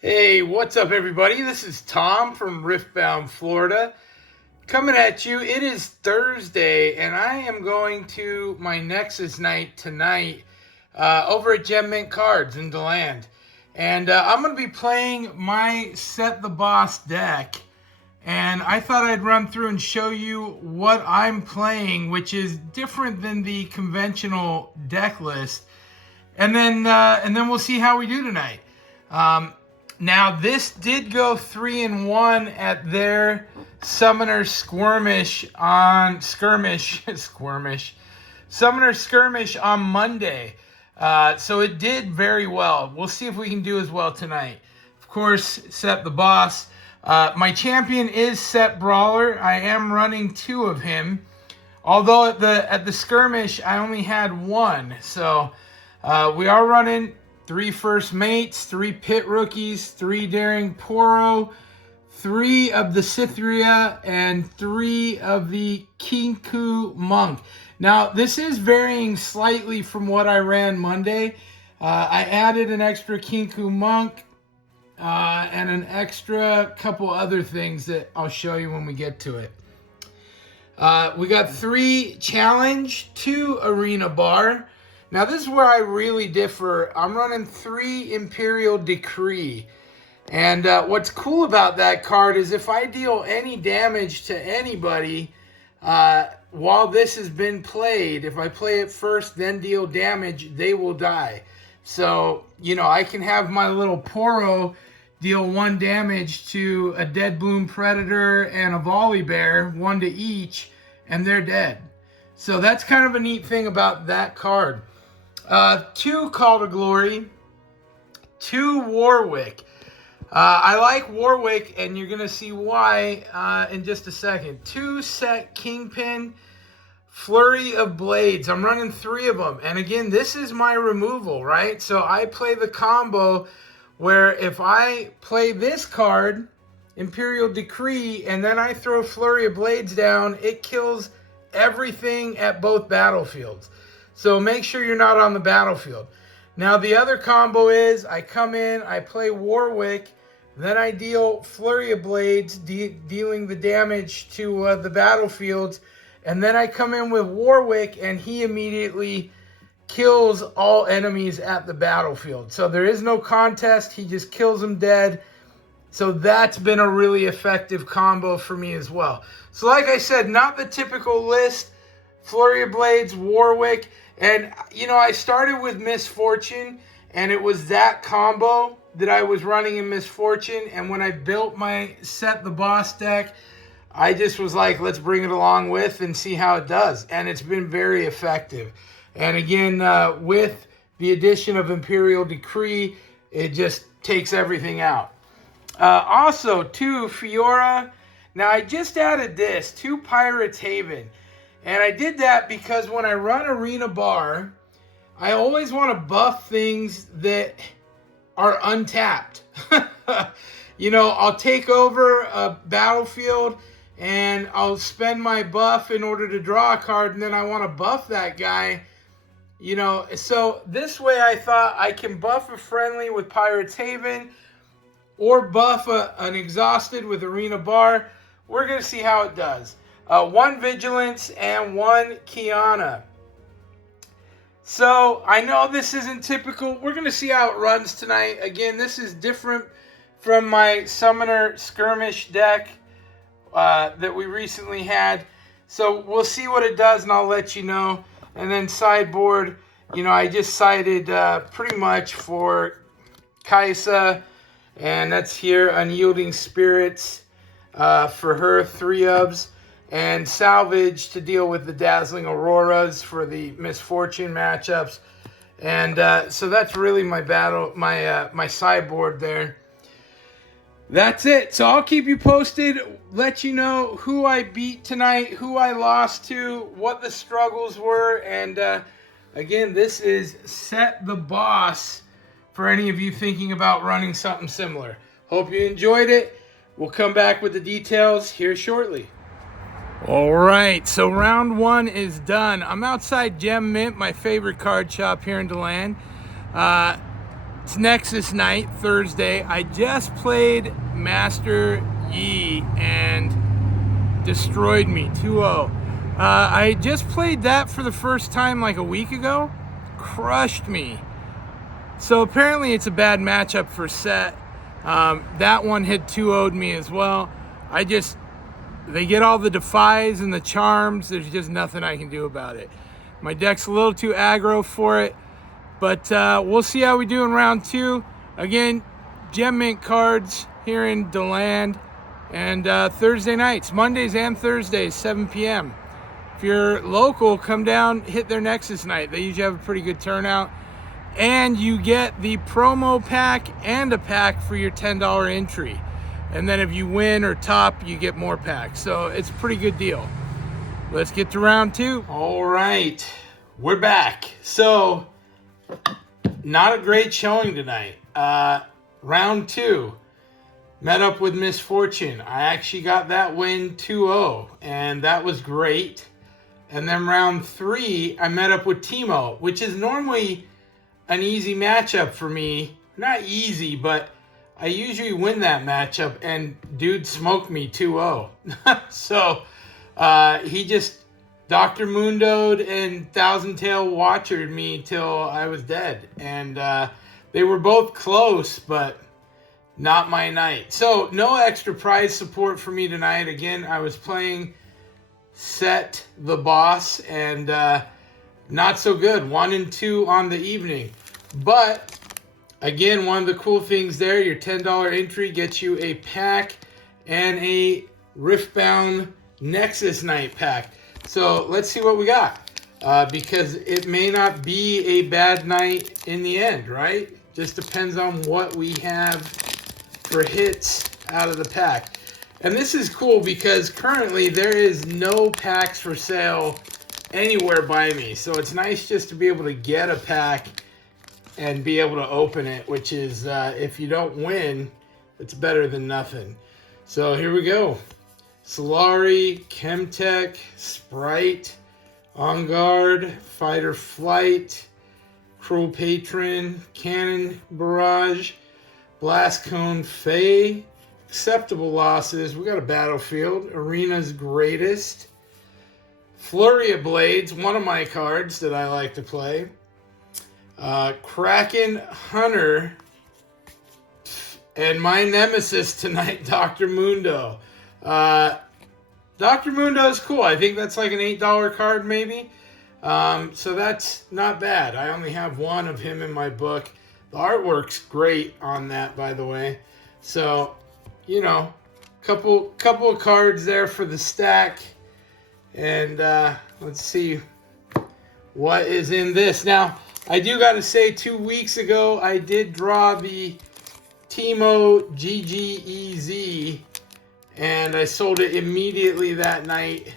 Hey, what's up, everybody? This is Tom from Riftbound, Florida, coming at you. It is Thursday, and I am going to my Nexus night tonight over at Gem Mint Cards in DeLand. And I'm going to be playing my Sett the Boss deck. And I thought I'd run through and show you what I'm playing, which is different than the conventional deck list. And then we'll see how we do tonight. Now, this did go 3-1 at their Summoner Skirmish on Summoner Skirmish on Monday. So it did very well. We'll see if we can do as well tonight. Of course, Sett the Boss. My champion is Sett Brawler. I am running 2 of him. Although at the skirmish, I only had 1. So we are running 3 first mates, 3 pit rookies, 3 daring Poro, 3 of the Cytheria, and 3 of the Kinku Monk. Now, this is varying slightly from what I ran Monday. I added an extra Kinku Monk and an extra couple other things that I'll show you when we get to it. We got 3 challenge, 2 arena bar. Now, this is where I really differ. I'm running 3 Imperial Decree. And what's cool about that card is if I deal any damage to anybody while this has been played, if I play it first, then deal damage, they will die. So, you know, I can have my little Poro deal 1 damage to a Dead Bloom Predator and a Volley Bear, 1 to each, and they're dead. So that's kind of a neat thing about that card. 2 Call to Glory, 2 Warwick. I like Warwick, and you're going to see why in just a second. 2 Sett Kingpin, Flurry of Blades. I'm running 3 of them. And again, this is my removal, right? So I play the combo where if I play this card, Imperial Decree, and then I throw Flurry of Blades down, it kills everything at both battlefields. So make sure you're not on the battlefield. Now, the other combo is I come in, I play Warwick, then I deal Flurry of Blades, dealing the damage to the battlefields, and then I come in with Warwick, and he immediately kills all enemies at the battlefield. So there is no contest. He just kills them dead. So that's been a really effective combo for me as well. So like I said, not the typical list. Flurry of Blades, Warwick. And, you know, I started with Misfortune, and it was that combo that I was running in Misfortune. And when I built my Sett the Boss deck, I just was like, let's bring it along with and see how it does. And it's been very effective. And again, with the addition of Imperial Decree, it just takes everything out. Also, 2 Fiora. Now, I just added this, 2 Pirates Haven. And I did that because when I run Arena Bar, I always want to buff things that are untapped. You know, I'll take over a battlefield and I'll spend my buff in order to draw a card, and then I want to buff that guy. You know, so this way I thought I can buff a friendly with Pirates Haven or buff an Exhausted with Arena Bar. We're going to see how it does. 1 Vigilance and 1 Kiana. So I know this isn't typical. We're going to see how it runs tonight. Again, this is different from my Summoner Skirmish deck that we recently had. So we'll see what it does, and I'll let you know. And then sideboard, you know, I just sided pretty much for Kaisa, and that's here, Unyielding Spirits for her, 3 ubs. And Salvage to deal with the Dazzling Auroras for the Misfortune matchups. And so that's really my my sideboard there. That's it. So I'll keep you posted, let you know who I beat tonight, who I lost to, what the struggles were. And again, this is Sett the Boss for any of you thinking about running something similar. Hope you enjoyed it. We'll come back with the details here shortly. All right, so round 1 is done. I'm outside Gem Mint, my favorite card shop here in DeLand. It's Nexus night, Thursday. I just played Master Yi and destroyed me, 2-0. I just played that for the first time like a week ago. Crushed me. So apparently it's a bad matchup for Sett. That one had 2-0'd me as well. They get all the defies and the charms. There's just nothing I can do about it. My deck's a little too aggro for it. But we'll see how we do in round 2. Again, Gem Mint cards here in DeLand. And Thursday nights, Mondays and Thursdays, 7 p.m. If you're local, come down, hit their Nexus night. They usually have a pretty good turnout. And you get the promo pack and a pack for your $10 entry. And then if you win or top, you get more packs. So it's a pretty good deal. Let's get to round 2. All right, we're back. So, not a great showing tonight. Round 2, met up with Misfortune. I actually got that win 2-0, and that was great. And then round 3, I met up with Timo, which is normally an easy matchup for me. Not easy, but I usually win that matchup, and dude smoked me 2-0. So, he just Dr. Mundo'd and Thousand Tail Watchered me till I was dead. And they were both close, but not my night. So no extra prize support for me tonight. Again, I was playing Sett the Boss, and not so good. 1 and 2 on the evening. But again, one of the cool things there, your $10 entry gets you a pack and a Riftbound Nexus night pack. So let's see what we got, because it may not be a bad night in the end, right? Just depends on what we have for hits out of the pack. And this is cool because currently there is no packs for sale anywhere by me. So it's nice just to be able to get a pack and be able to open it, which is, if you don't win, it's better than nothing. So here we go. Solari, Chemtech, Sprite, On Guard, Fighter Flight, Cruel Patron, Cannon Barrage, Blast Cone Faye, Acceptable Losses. We got a Battlefield, Arena's Greatest, Flurry of Blades, one of my cards that I like to play, Kraken Hunter, and my nemesis tonight, Dr. Mundo. Dr. Mundo is cool. I think that's like an $8 card maybe. So that's not bad. I only have one of him in my book. The artwork's great on that, by the way. So, you know, couple of cards there for the stack. And let's see what is in this. Now, I do got to say, 2 weeks ago, I did draw the Timo GGEZ, and I sold it immediately that night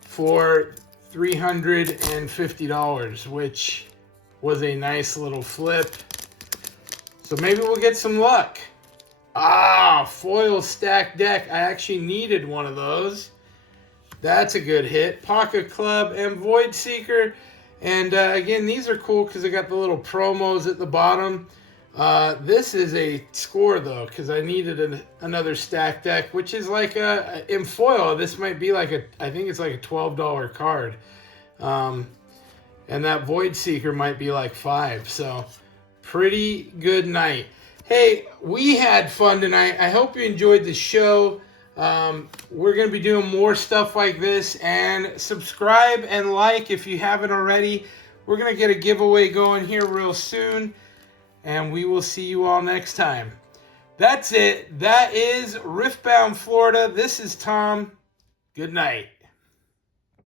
for $350, which was a nice little flip. So maybe we'll get some luck. Foil stack deck. I actually needed one of those. That's a good hit. Pocket Club and Void Seeker. And again, these are cool because they got the little promos at the bottom. This is a score, though, because I needed another stack deck, which is like in foil, this might be like I think it's like a $12 card. And that Void Seeker might be like $5. So, pretty good night. Hey, we had fun tonight. I hope you enjoyed the show. We're going to be doing more stuff like this, and subscribe and like if you haven't already. We're going to get a giveaway going here real soon, and we will see you all next time. That's it. That is Riftbound, Florida. This is Tom. Good night.